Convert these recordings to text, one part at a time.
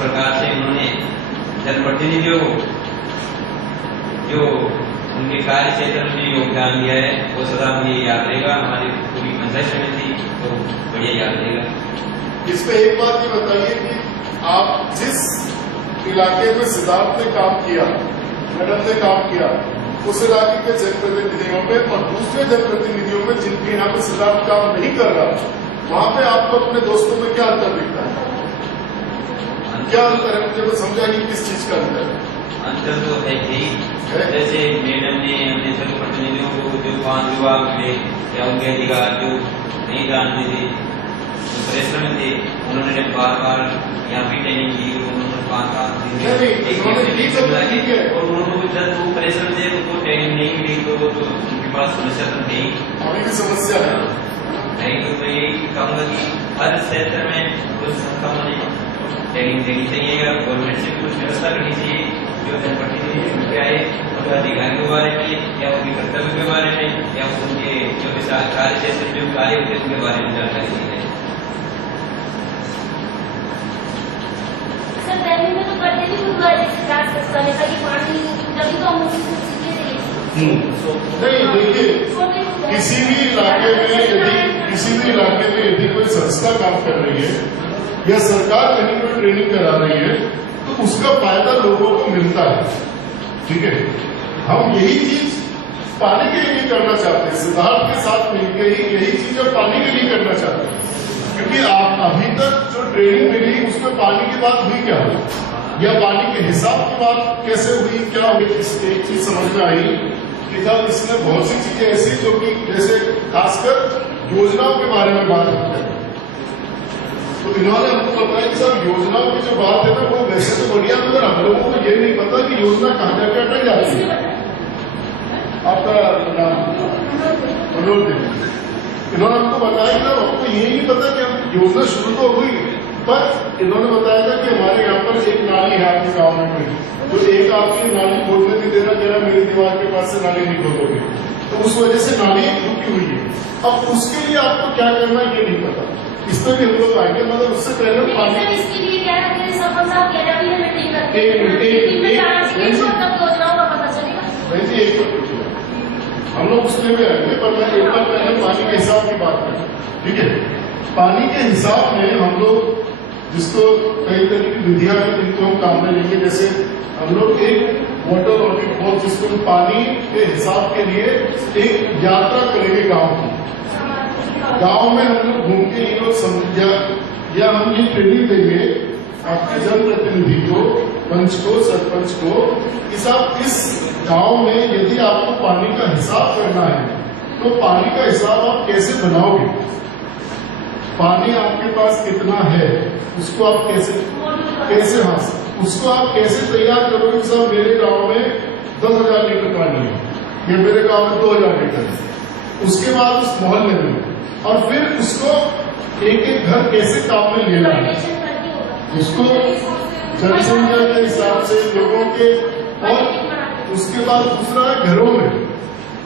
प्रकार से उन्होंने जनप्रतिनिधियों को जो उनके कार्य क्षेत्र में योगदान दिया है वो सदा मुझे याद रहेगा। हमारी पूरी पंचायत समिति को बढ़िया याद रहेगा। इसमें एक बात ये बताइए कि आप जिस इलाके में सिद्धार्थ ने काम किया, मैडम ने काम किया, उस इलाके के जनप्रतिनिधियों में और दूसरे जनप्रतिनिधियों में जिनके यहाँ पे सिद्धार्थ काम नहीं कर रहा, वहां पे आपको अपने दोस्तों में क्या अंतर दिखता है? क्या अंतर है? मुझे तो समझा नहीं किस चीज का अंतर है। अंतर तो है ही, जैसे मैडम ने अपने जनप्रतिनिधियों को जो 5 विभाग मिले या उनके अधिकार जो नहीं जानते थे, जो परिश्रम थे, उन्होंने बार यहाँ पे ट्रेनिंग दी। उन्होंने 5 दिन और उनको जब वो परिश्रम थे उनको ट्रेनिंग नहीं मिली तो उनके पास समस्या तो नहीं। अभी भी समस्या है नहीं। तो मैं यही कहूँगा कि हर क्षेत्र में कुछ संस्थाओं ने ट्रेनिंग देनी चाहिए या गवर्नमेंट से कुछ व्यवस्था करनी चाहिए जो जनप्रतिनिधि क्या है उनके अधिकार के बारे में या उनके कर्तव्य के बारे में या उनके जो कार्य क्षेत्र जो कार्य होते हैं उनके बारे में जानकारी दी जाए। सर दिल्ली में तो करते भी हुआ जैसे जांच करने का ये पानी तभी तो हम नहीं। देखिए, किसी भी इलाके में यदि कोई संस्था काम कर रही है या सरकार कहीं कोई ट्रेनिंग करा रही है तो उसका फायदा लोगों को मिलता है। ठीक है, हम यही चीज पानी के लिए करना चाहते हैं। सिद्धार्थ के साथ मिलकर ही यही चीज हम पानी के लिए करना चाहते हैं, क्योंकि आप अभी तक जो ट्रेनिंग मिली उसमें पानी की बात हुई क्या हुई या पानी के हिसाब की बात कैसे हुई, क्या हुई। एक चीज समझ में आई कि जब इसने बहुत सी चीजें ऐसी जो कि जैसे खासकर योजनाओं के बारे में बात करते हैं तो इन्होंने हमको बताया कि सब योजनाओं की जो बात है ना वो वैसे तो बढ़िया, मगर हम लोगों को ये नहीं पता कि योजना कहाँ जाकर अटक जाती है। आपका नाम मनोज देवी। इन्होंने हमको बताया कि हमको ये नहीं पता कि हम योजना शुरू तो हुई, पर इन्होंने बताया था कि हमारे यहाँ पर एक नाली है आपके गाँव में कोई, तो एक आपकी नाली खोलने नहीं देना, कह रहा मेरी दीवार के पास से नाली नहीं खोलोगे, तो उस वजह से नाली रुकी हुई है। अब उसके लिए आपको क्या करना है ये नहीं पता, इस पर भी हम लोग आएंगे, मगर उससे पहले पानी इसके लिए क्या है एक हम लोग उसमें भी आएंगे, पर मैं एक बार पहले पानी के हिसाब की बात करें। ठीक है, पानी के हिसाब में हम लोग जिसको कई तरह की विधियां हैं जिनको हम काम में लेंगे, जैसे हम लोग एक वाटर ऑडिट बोर्ड जिसको पानी के हिसाब के लिए एक यात्रा करेंगे गांव में हम लोग घूम के ये लोग समझ या हम ये ट्रेनिंग देंगे आपके जनप्रतिनिधि को, पंच को, सरपंच को कि साहब इस गांव में यदि आपको पानी का हिसाब करना है तो पानी का हिसाब आप कैसे बनाओगे, पानी आपके पास कितना है उसको आप कैसे हाँ उसको आप कैसे तैयार करोगे। साहब मेरे गांव में 10,000 लीटर पानी है या मेरे गांव में 2,000 लीटर है, उसके बाद उस मोहल्ले में और फिर उसको एक एक घर कैसे काम में लेना है, उसको जनसंख्या के हिसाब से लोगों के, और उसके बाद दूसरा है घरों में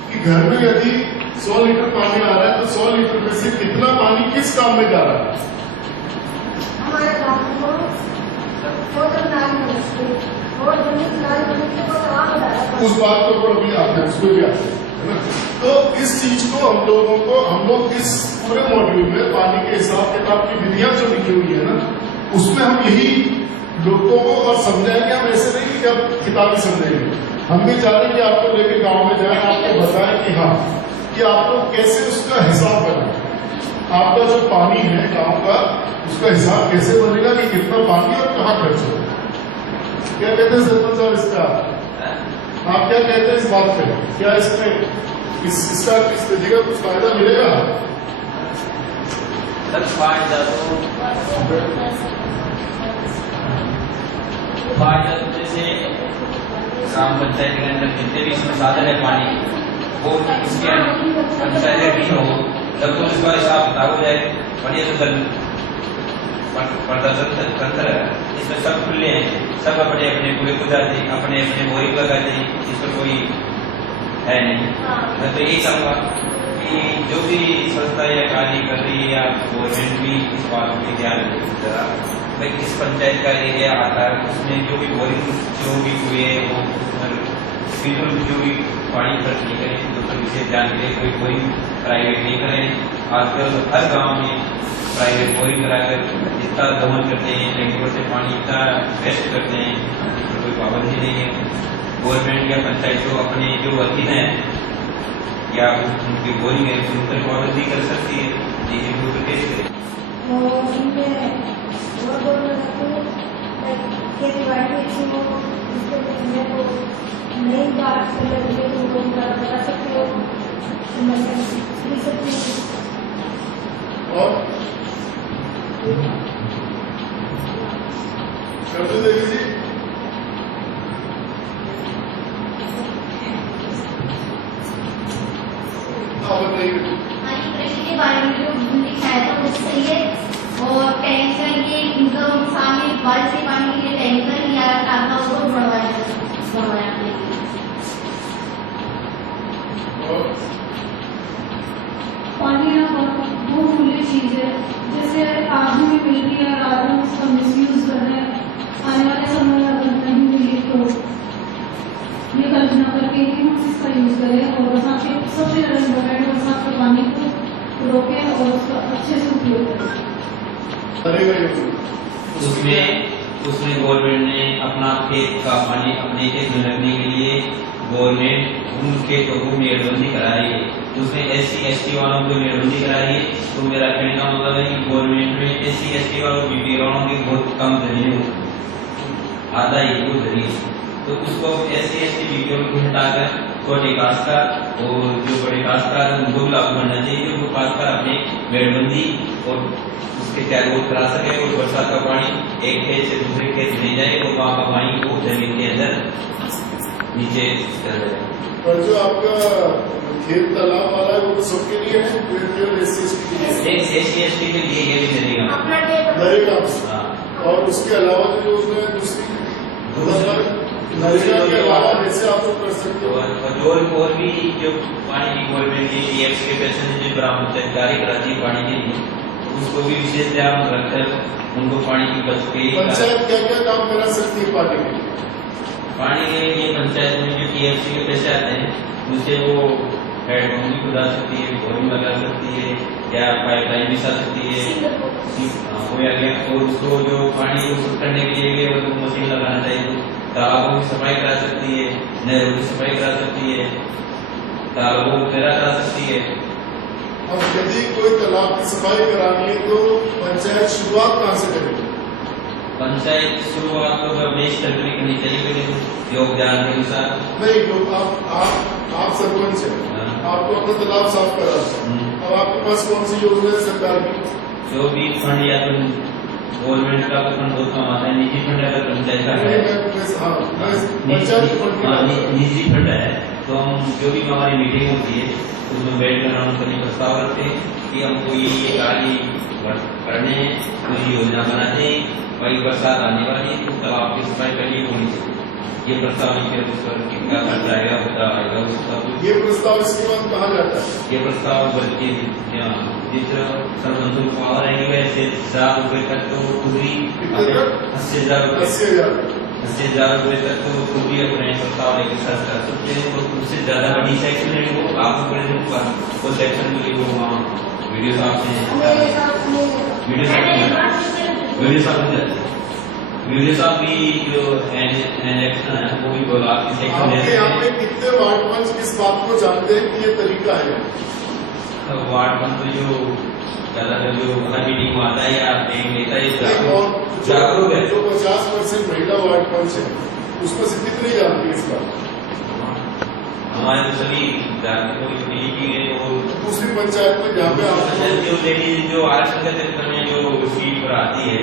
कि घर में यदि 100 लीटर पानी आ रहा है तो 100 लीटर में से कितना पानी किस काम में जा रहा है। हमारे गाँव में उस बात को अभी आते हैं, उसको भी आते हैं। तो इस चीज को हम लोग इस पूरे मॉड्यूल में पानी के हिसाब किताब की विधियां जो लिखी हुई है ना उसमें हम यही लोगों को और समझाएंगे। हम ऐसे नहीं कि अब किताबें समझेंगे, हम भी चाह रहे हैं कि आपको लेके गांव में जाए, आपको बताएं कि हाँ कि आपको कैसे उसका हिसाब बनाए, आपका जो पानी है गांव का उसका हिसाब कैसे बनेगा कि कितना पानी और कहाँ खर्च होगा। क्या कहते हैं सरपंच साहब इसका, आप क्या कहते हैं इस बात पे, क्या इसमें इसका इस जगह कुछ फायदा मिलेगा? फायदा जैसे ग्राम पंचायत के अंदर जितने भी संसाधन है पानी वो इसके पंचायत भी हो तब तो इसका हिसाब किताब हो जाए। बढ़िया से प्रदर्शन तंत्र इसमें सब खुले हैं, सब अपने अपने कुएं को जाते हैं, अपने अपने बोरिंग लगाते हैं, इस पर कोई है नहीं। मैं तो यही चाहूँगा कि जो भी संस्था या कार्य कर रही है या गवर्नमेंट भी इस बात पर ध्यान रखे जरा, भाई किस पंचायत का एरिया आता है, उसमें जो भी बोरिंग जो भी हुए वो बिल्कुल जो भी पानी खर्च नहीं करें, तो विशेष ध्यान दें, कोई बोरिंग प्राइवेट नहीं करें। आजकल हर गांव में प्राइवेट बोरिंग कराकर इतना दमन करते हैं, टैंकर से पानी इतना वेस्ट करते हैं, तो कोई पाबंदी नहीं है। गवर्नमेंट या पंचायत को अपने जो अधीन है या उनकी बोरिंग है उन पर पाबंदी कर सकती है, ये इम्प्रूव कैसे करें। और इनमें वो बोलना चाहती हूँ खेती बाड़ी अच्छी हो, उसके लिए को नई बात से लगे तो वो बता सकते हो, समझ सकती हूँ। और शब्द देवी जी, हाँ बताइए। हमारी कृषि के बारे में जो उनकी सहायता हो सही है, और टैंकर ये इनकम शामिल बारिश के पानी के लिए टैंकर या टाका को बढ़वाया पानी ना बहुत मूल्य चीज है, जैसे आज भी मिल रही है, आज हम उसका मिसयूज कर रहे हैं, आने वाले समय में अगर नहीं मिली तो ये कल्पना करके कि हम इसका यूज करें और बरसात के सबसे ज्यादा इम्पोर्टेंट बरसात के पानी को रोकें और उसका अच्छे से उपयोग करें। उसमें गवर्नमेंट ने अपना खेत का पानी अपने खेत में रखने के लिए गवर्नमेंट उन खेतों को मेड़बंदी करा रही है। उसमें SC/ST वालों को मेड़बंदी करा रही है, तो मेरा कहने का मतलब है कि गवर्नमेंट में SC/ST वालों BPL वालों की बहुत कम जमीन है, आधा ही वो जमीन, तो उसको SC/ST BPL को हटाकर छोटे काश्तकार और जो बड़े काश्तकार हैं उनको भी लागू करना चाहिए, जो काश्तकार अपने मेड़बंदी और उसके टैगोर करा सके और बरसात का पानी एक खेत से दूसरे खेत नहीं जाए और वहाँ का पानी वो जमीन के अंदर नीचे चल जाए। और जो आपका खेत तालाब वाला है वो तो सबके लिए है, SC/ST के लिए ये भी नरेगा अपना खेत नरेगा। हाँ। और उसके अलावा जो उसमें दूसरी नरेगा के अलावा जैसे आप लोग कर सकते हो, और भी जो पानी की गवर्नमेंट की DX के पैसे से जो बरामद जारी कराती है पानी के लिए, उसको भी विशेष ध्यान रखकर उनको पानी की बचत के पंचायत क्या क्या काम करा सकती है पानी के लिए? पानी के लिए पंचायत में जो TFC के पैसे आते हैं उससे वो हेडपम्प भी खुदा सकती है, बोरिंग लगा सकती है या पाइपलाइन भी सा सकती है, कोई आ गया और उसको जो पानी को शुद्ध करने के लिए वो मशीन लगाना चाहिए, तालाबों की सफाई करा सकती है, नहरों की सफाई करा सकती है, तालाबों को पैरा करा सकती है। और यदि कोई तालाब की सफाई करानी है तो पंचायत शुरुआत कहाँ से करेगी? पंचायत शुरुआत तो अपने स्तर पर करनी चाहिए, फिर योगदान के अनुसार। नहीं, लोग आप सरपंच है, आपको अपना तालाब साफ करा, अब आपके पास कौन सी योजना है सरकार की? जो भी फंड या तो गवर्नमेंट का फंड बहुत कम आता है, निजी फंड अगर पंचायत का है, पंचायत फंड निजी फंड है, तो हम जो भी हमारी मीटिंग होती है उसमें बैठकर हम कभी प्रस्ताव रखते हैं कि हमको ये कार्य करने कोई योजना बनाते हैं, वही बरसात आने वाली तो तालाब की सफाई करनी होनी चाहिए। ये प्रस्ताव उस पर कितना खर्च आएगा होता आएगा उसका ये प्रस्ताव इसके बाद कहाँ जाता है? ये प्रस्ताव बल्कि जिस सरपंचों को पावर आएगी वैसे 1000 रुपए तक तो पूरी 80,000 रुपए 80,000 रुपए तक तो पूरी अपने प्रस्ताव लेकर सर्च कर सकते हैं, और उससे ज्यादा बड़ी सेक्शन है वो आपको वो सेक्शन के लिए वो वहाँ वीडियो साहब वीडियो साहब भी जो इलेक्शन है वो भी बोला आपकी सेक्शन आपके यहाँ पे कितने वार्ड पंच किस बात को जानते हैं कि ये तरीका है? वार्ड पंच जो ज्यादातर जो हर मीटिंग में आता है या एक नेता जागरूक है, जो 50% महिला वार्ड पंच है उसमें से कितनी जानती है इस बात? हमारे तो सभी दूसरी पंचायत में जहाँ पे आप जो लेडीज जो आरक्षण के क्षेत्र में जो सीट पर आती है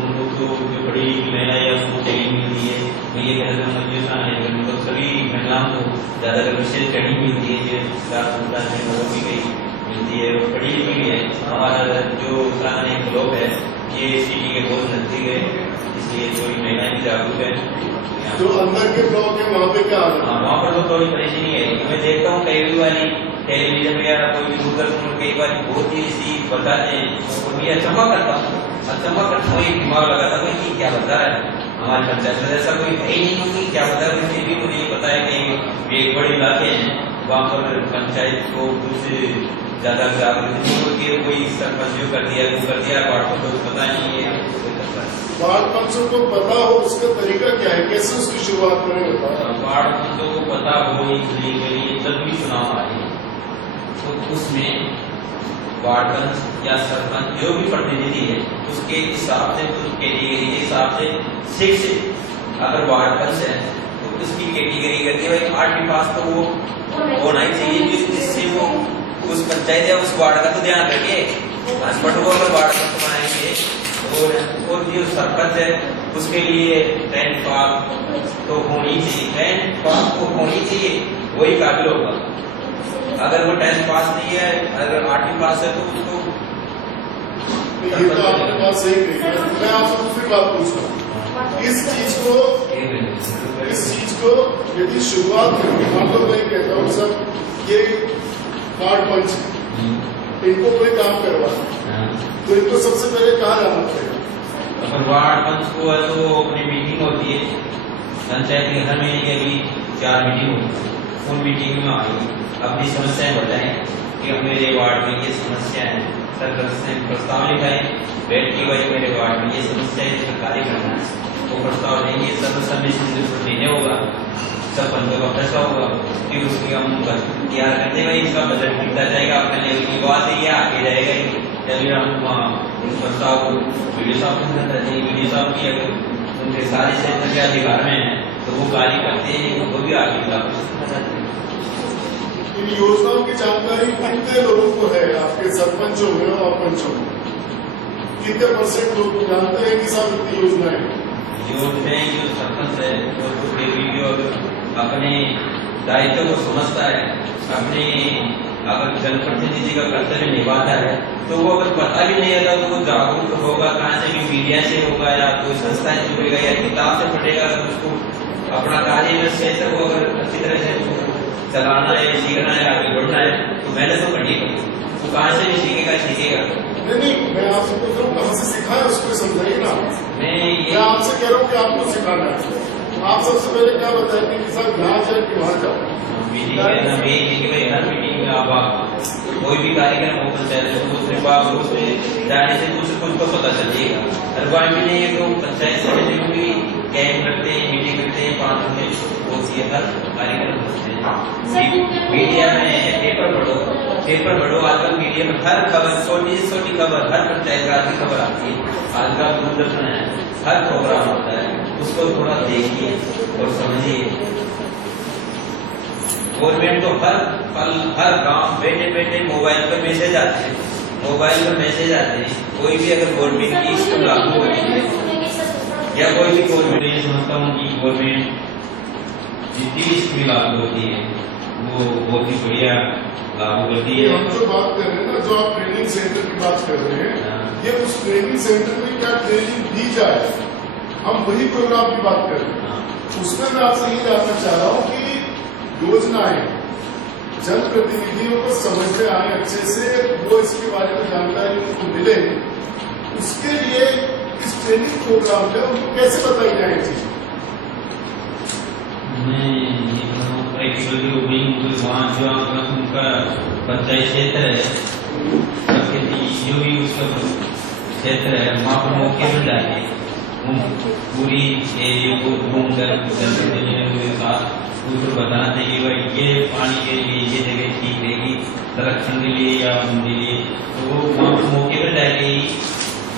उनको तो जो बड़ी महिला है उनको ट्रेनिंग मिलती है, तो ये कहते हैं तो सभी महिलाओं को ज्यादातर विशेष ट्रेनिंग मिलती है, जो भी कहीं मिलती है, वो बड़ी हुई है। हमारा जो उत्तराखंड एक ब्लॉक है ये सिटी के बहुत नजदीक है, इसलिए थोड़ी महिलाएं भी जागरूक है। जो अंदर के ब्लॉक है वहाँ पे क्या? वहाँ पर तो थोड़ी परेशानी है, मैं देखता हूँ कई वाली टेलीविजन वगैरह कोई भी दूरदर्शन में कई बार बहुत ही ऐसी बताते हैं तो मैं अचंभा करता हूँ, एक दिमाग लगाता हूँ कि क्या बता रहा है हमारे पंचायत में। ऐसा कोई है ही नहीं होगी क्या बता रहे, फिर भी मुझे ये पता है कि एक बड़े इलाके हैं वहाँ पर पंचायत को कुछ ज्यादा जागृत नहीं होती है, कोई सरपंच जो कर दिया वो कर दिया, वार्ड को पता नहीं है। वार्ड पंचों को पता हो उसका तरीका क्या है, कैसे उसकी शुरुआत करें बता। वार्ड पंचों को पता हो इसलिए के लिए जब भी चुनाव आए तो उसमें वार्ड पंच या सरपंच जो भी प्रतिनिधि है उसके हिसाब से, उस कैटेगरी के हिसाब से 6 अगर वार्ड पंच है तो उसकी कैटेगरी करती है भाई 8वीं पास तो वो होना ही चाहिए, जिससे वो उस पंचायत या उस वार्ड का तो ध्यान रखे। हॉस्पिटल को अगर वार्ड पंच बनाएंगे और जो सरपंच है उसके लिए 10th पास तो होनी चाहिए, 10th पास तो होनी चाहिए, वही काबिल होगा। अगर वो 10th पास नहीं है, अगर 8वीं पास है तो उसको ये तो आपके पास सही कही। मैं आपसे दूसरी बात पूछ रहा हूँ, इस चीज को यदि शुरुआत में मान लो मैं कहता हूँ सब ये वार्ड पंच इनको कोई काम करवा तो इनको सबसे पहले कहाँ जाना पड़ेगा? अगर वार्ड पंच को है तो अपनी मीटिंग होती है पंचायत में, हर महीने की अभी 4 मीटिंग होती है, उन मीटिंग में आएगी अपनी समस्याएं बताएं कि अब मेरे वार्ड में ये समस्या है, सरकार से प्रस्ताव लिखाएं, बैठ के भाई मेरे वार्ड में ये समस्या है, सरकारी करना है, वो प्रस्ताव देंगे, सर्वसम्मति लेने होगा, सब बंदों का फैसला होगा, फिर उसकी हम तैयार करते भाई इसका बजट मिलता जाएगा अपने लेवल की बात है, ये आगे जाएगा ही। जब हम प्रस्ताव को वीडियो साहब को करते हैं, वीडियो साहब की अगर उनके सारे क्षेत्र के अधिकार में है तो वो कार्य करते हैं, वो भी आगे जाते हैं। इन योजनाओं की जानकारी कितने लोगों को है? आपके सरपंचों में और पंचों में कितने % लोग जानते हैं कि साहब इतनी योजनाएं? जो सरपंच है वो अपने दायित्व को समझता है, अपने अगर जनप्रतिनिधि का कर्तव्य निभाता है तो वो अगर पता भी नहीं आता तो वो जागरूक होगा, कहाँ से भी मीडिया से होगा या कोई संस्था से जुड़ेगा या किताब से पढ़ेगा, तो उसको अपना कार्य क्षेत्र को अगर अच्छी तरह से चलाना है, सीखना है, आगे बढ़ना है तो मेहनत तो करनी पड़ेगी। वो कहाँ से भी सीखेगा। नहीं, मैं आपसे पूछ रहा हूँ कहाँ से सीखा है उसको समझाइए ना। मैं आपसे कह रहा हूँ कि आपको सिखाना है, आप सबसे पहले क्या बताएंगे कि सर यहाँ जाए कि वहाँ जाओ? हर मीटिंग में आप कोई भी कार्यक्रम हो पंचायत तो सिर्फ आप उसमें जाने से कुछ को पता चलिएगा। हर बार भी नहीं है तो पंचायत समिति में भी कैंप करते हैं, मीटिंग करते हैं, 5 घंटे होती है, हर कार्यक्रम होते हैं। मीडिया में पेपर पढ़ो, आजकल मीडिया में हर खबर, छोटी से छोटी खबर, हर पंचायत राज की खबर आती है, आजकल दूरदर्शन है, हर प्रोग्राम होता है, उसको थोड़ा देखिए और समझिए। गवर्नमेंट तो हर गांव बैठे मोबाइल पर मैसेज आते हैं, कोई भी अगर गवर्नमेंट की स्कीम लागू होती है या कोई भी गवर्नमेंट, ये समझता हूँ कि गवर्नमेंट जितनी भी स्कीम लागू होती है वो बहुत ही बढ़िया लागू करती है। हम जो बात कर रहे हैं ना, जो आप ट्रेनिंग सेंटर की बात कर रहे हैं, ये उस ट्रेनिंग सेंटर में क्या ट्रेनिंग दी जाए, हम वही प्रोग्राम की बात कर रहे हैं। उसमें मैं आपसे ये जानना चाह रहा हूँ कि योजनाएं जनप्रतिनिधियों को समझ में आए अच्छे से, वो इसके बारे में जानकारी उनको मिले, उसके लिए इस ट्रेनिंग प्रोग्राम में उनको कैसे बताई जाए चीज? वहाँ जो उनका पंचायत क्षेत्र है, जो भी उसका क्षेत्र है, वहाँ पर मौके पर जाके पूरी एरिया को घूम कर जनप्रतिनिधियों के साथ उसको बताना चाहिए भाई ये पानी के लिए ये जगह ठीक रहेगी, संरक्षण के लिए या उनके लिए, तो वो वहाँ पर मौके पर जाके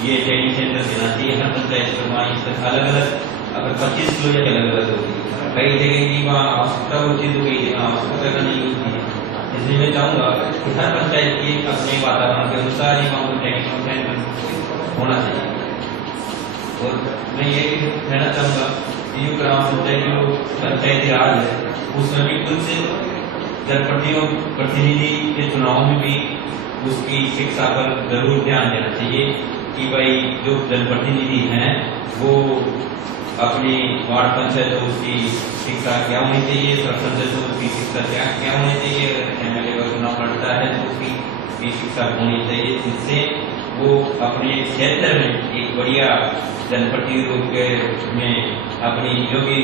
ये ट्रेनिंग सेंटर देना चाहिए हर पंचायत को। वहाँ अलग अलग अगर 25 किलो या अलग अलग होती है, कई जगह की वहाँ आवश्यकता होती है तो कई जगह आवश्यकता नहीं होती है। इसलिए मैं चाहूँगा कि हर पंचायत की अपने वातावरण के अनुसार ही वहाँ पर ट्रेनिंग सेंटर होना चाहिए। और मैं ये भी कहना चाहूँगा कि जो ग्राम पंचायत जो पंचायती राज है उसमें भी कुछ जनप्रतिनिधि के चुनाव में भी उसकी शिक्षा पर जरूर ध्यान देना चाहिए कि भाई जो जनप्रतिनिधि हैं वो अपनी वार्ड पंचायत तो उसकी शिक्षा क्या होनी चाहिए, सरपंच तो उसकी शिक्षा क्या होनी चाहिए, MLA होना पड़ता है तो उसकी भी शिक्षा होनी चाहिए, जिससे वो अपने क्षेत्र में एक बढ़िया जनप्रतिनिधि रूप में अपनी जो भी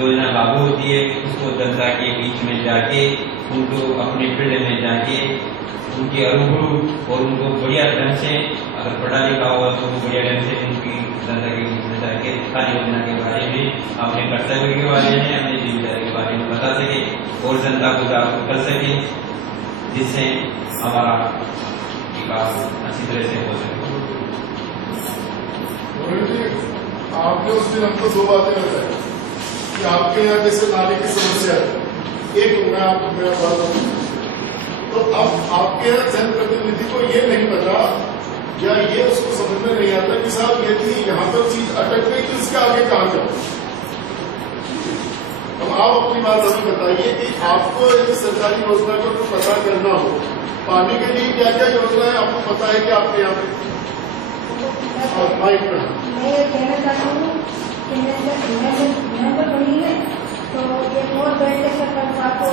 योजना लागू होती है उसको जनता के बीच में जाके उनको अपने फील्ड में जाके उनके रूबरू और उनको बढ़िया ढंग से, अगर पढ़ा लिखा होगा तो बढ़िया ढंग से उनकी जनता के बीच में जाके हर योजना के बारे में, अपने कर्तव्य के बारे में, अपनी जिम्मेदारी के बारे में बता सके और जनता को जागरूक कर सके, जिससे हमारा विकास अच्छी तरह से हो सके। आपने उस दिन हमको दो बातें बताई कि आपके यहाँ जैसे नाले की समस्या है, एक मैं बात बताऊं तो अब आपके यहाँ जनप्रतिनिधि को ये नहीं पता या ये उसको समझ में नहीं आता कि साहब यदि यहाँ पर चीज अटक गई तो इसके आगे कहाँ जाओ। अब आप अपनी बात हमें बताइए कि आपको यदि सरकारी योजना को तो पता करना हो, पानी के लिए क्या क्या योजना है आपको पता है कि आपके यहाँ पे? मैं ये कहना चाहता हूँ कि मैं तो बनी है तो एक और बैठ के सरकार को